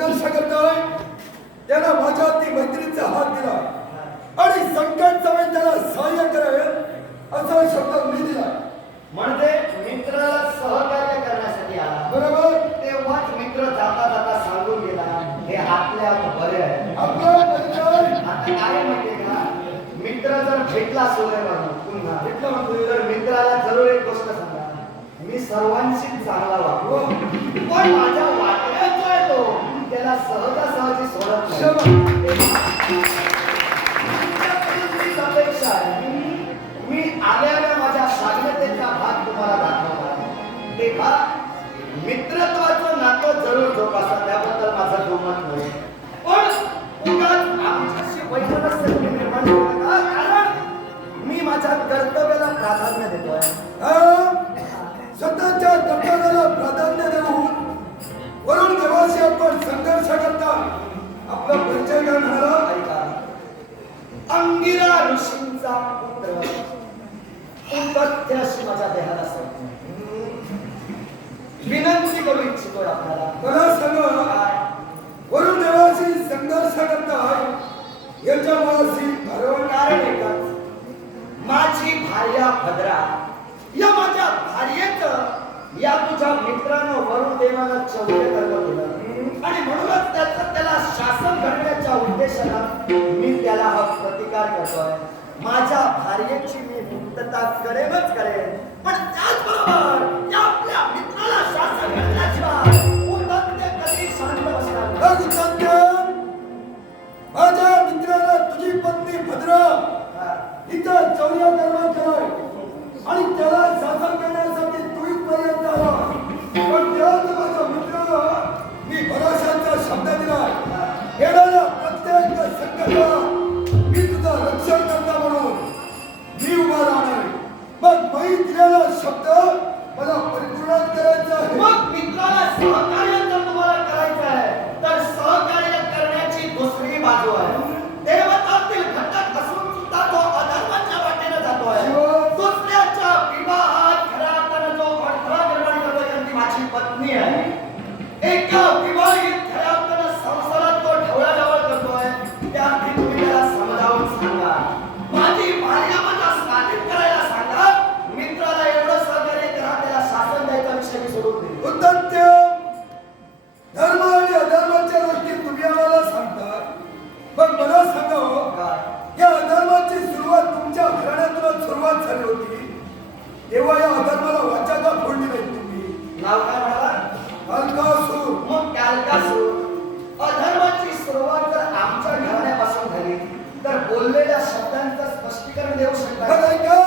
संघर्ष करतोय त्याला माझ्या ती मैत्रीचा हात दिला. आणि संकट समय त्याला सहाय्य करेल असा शब्द मी दिला. म्हणजे मित्राला सहकार्य करण्यासाठी आला. बरोबर. तेव्हाच मित्र जाता जाता सांगून गेला हे आपल्या बरे आहे. आपला परिचय आता काय माहितीये का? मित्र जर भेटला सोयऱ्यावर पुन्हा भेटला म्हणजे तर मित्राला जरूर एक गोष्ट सांगा. मी सर्वांशी चांगला वागतो. पण माझ्या त्याला सहजासहजी सोडत नाही. माझी भार्या भद्रा. या माझ्या भार्येचं या तुझ्या मित्रानं वरुण देवाला चौर्य कर्म दिलं. आणि म्हणूनच त्याचं त्याला शासन करण्याच्या उद्देशानं मी त्याला हा प्रतिकार करतोय. माझ्या भार्येची मी मुक्तता करेनच करेन. पण त्याचबरोबर मी रक्षण करता म्हणून. मी उभा राहणार. मग मी दिलेला शब्द मला परिपूर्ण करायचा आहे. मग मित्राला सहकार्य मग मला सांगा हो, या अधर्माची सुरुवात तुमच्या घराण्यातूनच सुरुवात झाली होती. तेव्हा या अधर्माला वाचा का फोडली नाही तुम्ही. नाव काय म्हणाला अलकासूर मग कालकासूर. अधर्माची सुरुवात जर आमच्या घराण्यापासून झाली तर बोललेल्या शब्दांचं स्पष्टीकरण देऊ शकता ऐका.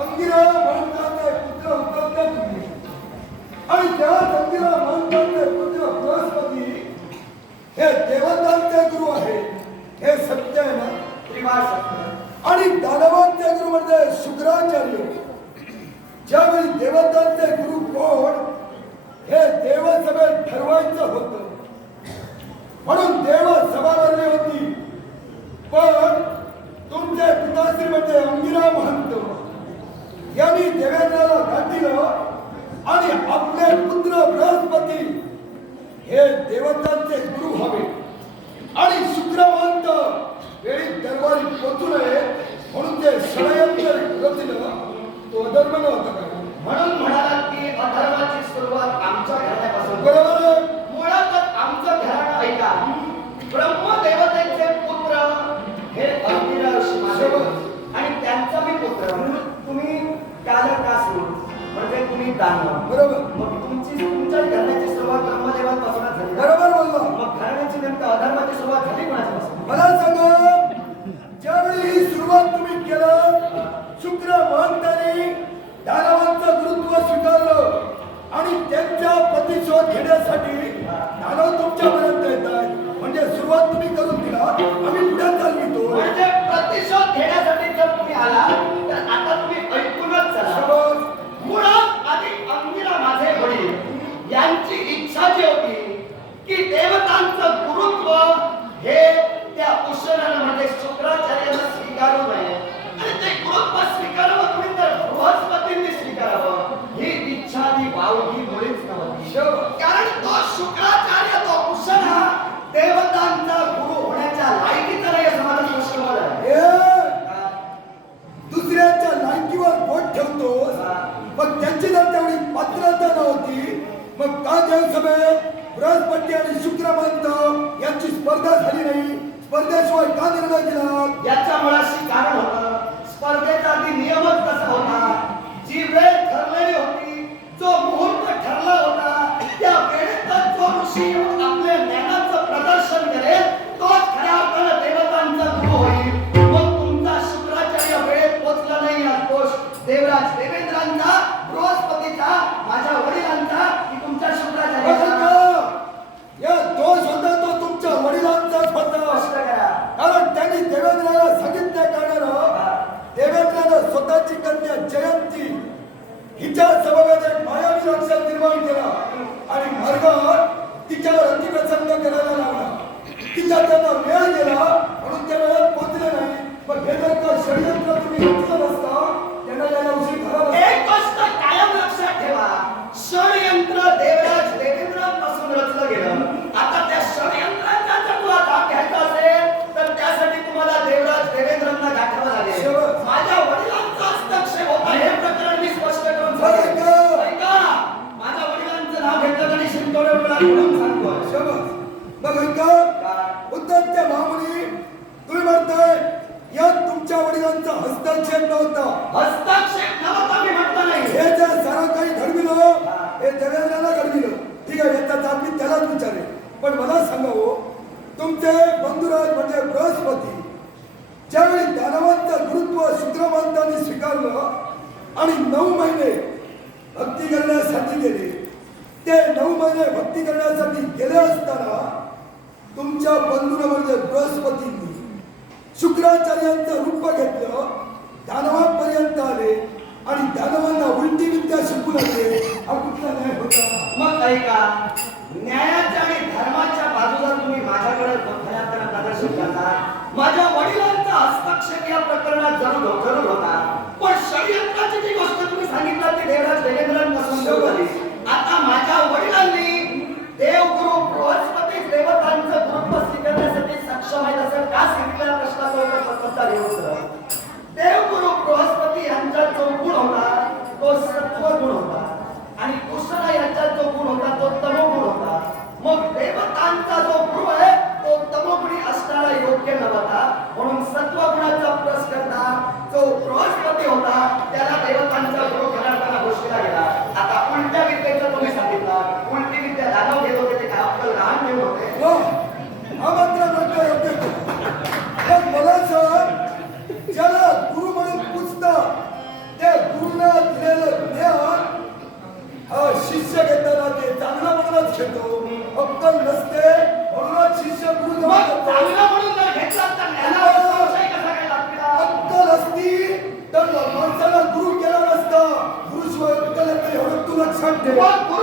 अंगिरा म्हणताचे पुत्र तुम्ही? आणि त्या अंगिरा देवतांचे गुरु आहे. हे सत्य आहे ना? आणि दानवांचे गुरु म्हणजे शुक्राचार्य. ज्यावेळी देवतांचे गुरु कोण हे देवसभेत ठरवायचं होतं म्हणून देव सभा भरली होती पण तुमचे पिताश्री म्हणजे अंगिरा महंत यांनी देवेंद्राला गाठीलं आणि आपले पुत्र बृहस्पती हे देवतांचे गुरु व्हावे आणि शुक्र महंत वेळी दरबारी पोचू नये म्हणून ते षडयंत्र रचलं तो अधर्म नव्हता का? म्हणून म्हणाला की अधर्माची सुरुवात आमच्या घराण्यापासून बरोबर? मुळातच आमचं घराणं ऐका. ब्रह्मदेवतेचे पुत्र हे माझे. आणि त्यांचा मी पुत्र. म्हणून तुम्ही कालकासूर म्हणजे तुम्ही दानव. नाव ही कारण तो शुक्राचार्य तो कुशन हा देवतांचा गुरु होण्याच्या लायकीचा नाही असं माझा प्रश्न दुसऱ्याच्या लायकीवर बोट ठेवतो मग त्यांची जर तेवढी पात्रता नव्हती मग का देवसभेत बृहस्पती आणि शुक्रमंत यांची स्पर्धा झाली नाही? स्पर्धेशिवाय का निर्णय केला याच्या मुळाशी कारण होता. देवराज देवेंद्रांचा बृहस्पतीचा माझ्या वडिलांचा की तुमच्या शुक्राचार्याचा या दोष होता तो तुमच्या वडिलांचाच होता. कारण त्यांनी देवेंद्राला सांगितल्या कारणानं देवेंद्रानं स्वतःची कन्या जयंती हिच्या समवेत एक मायावी लक्षात निर्माण केला. आणि मार्गावर तिच्यावर अतिप्रसंग करायला लागला तिच्या त्यांना वेळ गेला म्हणून त्या वेळेत पोहोचले नाही. पण हे जर का षडयंत्र उद्धत्य महामुनी तुम्ही म्हणताय यात तुमच्या वडिलांचा हस्तक्षेप नव्हता. हस्तक्षेप नव्हता मी म्हटलं नाही. हे जे सारं काही घडविलं हे देवेंद्राला घडविलं. ठीक आहे याचा जाब मी त्यालाच विचारेन. पण मला सांगावं तुमचे बंधुराज म्हणजे बृहस्पती ज्यावेळी दानवांचं गुरुत्व शुक्रवंतांनी स्वीकारलं आणि नऊ महिने भक्ती करण्यासाठी गेले ते नऊ महिने भक्ती करण्यासाठी गेले असताना तुमच्या बंधून म्हणजे बृहस्पतींनी शुक्राचार्यांचं रूप घेतलं दानवांपर्यंत आले आणि दानवांना उलटी विद्या शिकू लागले. हा कुठला न्याय होता? मग ऐका न्यायाच्या आणि धर्माच्या बाजूला तुम्ही माझ्याकडे खऱ्या प्रदर्शन करता. माझ्या वडिलांचा हस्तक्षेप या प्रकरणात जरूर जरूर होता. पण षडयंत्राची जी गोष्ट तुम्ही सांगितलं ते देवराज देवेंद्र अक्कल नसते म्हणूनच शिष्य गुरु. चांगलं म्हणून जर घेतलं तर ज्ञानावर संशय कसा काय लागला अक्कल असती तर माणसाला गुरु केला नसता. गुरु शिवाय अक्कल येते एवढं तू लक्षात ठेव मग गुरुशिवाय